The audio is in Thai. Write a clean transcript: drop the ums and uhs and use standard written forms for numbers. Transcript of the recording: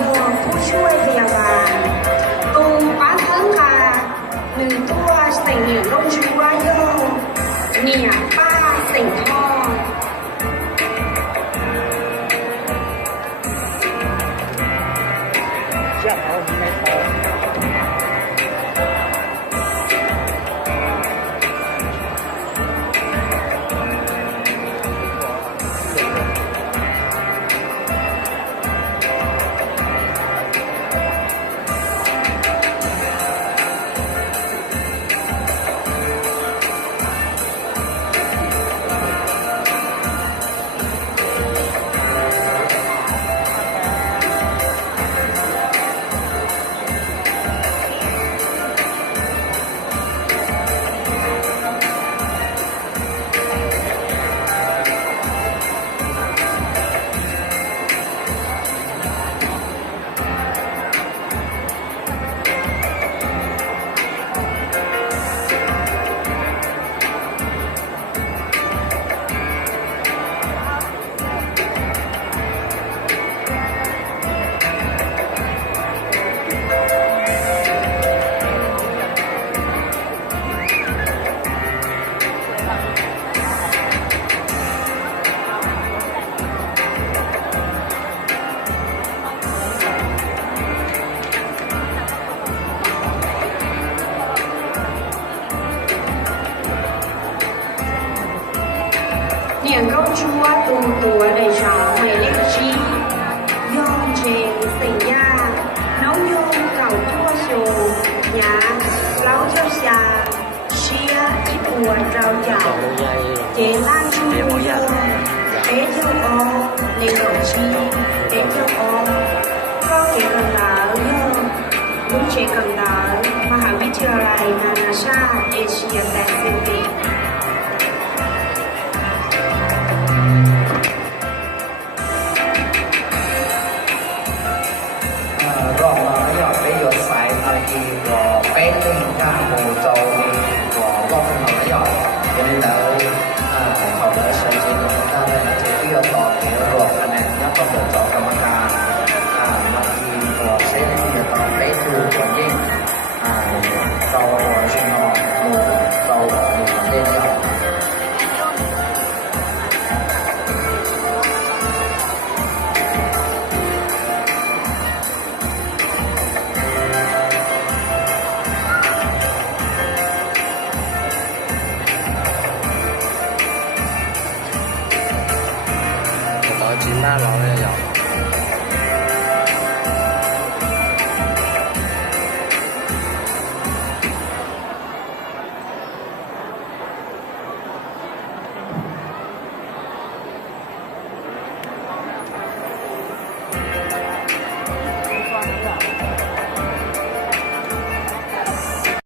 ยวผู้ช่วยพยาบาลตูป้าเทิงกาหนึ่งตัวเสียงเหนียวลงชื่อว่าโยเนี่ยป้าเสียงทอง เชือกเอาไม่พอ年糕猪啊，多多的小美丽的鸡，用钱怎样？น้องโยมเก่าทั่วโซยาเล้าเจ้าชาเชียอีปวดเราใหญ่เจล่างชูโยเอ๊ะเจ้าออในหลงชีเอ๊ะเจ้าออก็เก่งกันแล้วโยลูกเชกันแล้วมหาวิทยาลัยนานาชาติเอเชียแปซิฟิกรอบมาไม่ยอมไปหยดสายอะไรอีกรอเป๊ะตึงก้าโมโจมีรอรอบมาไม่ยอมวันนี้แล้วเขาได้ใช้เงินของท่านในที่ที่เราต่อเกี่ยวรวมคะแนนนักประเมินจอกรรมการมาทีรอเซตที่จะต่อเป๊ะคือคนยิ่งเราชนะหมู่เราหนึ่งประเทศเรา我到金大楼了要。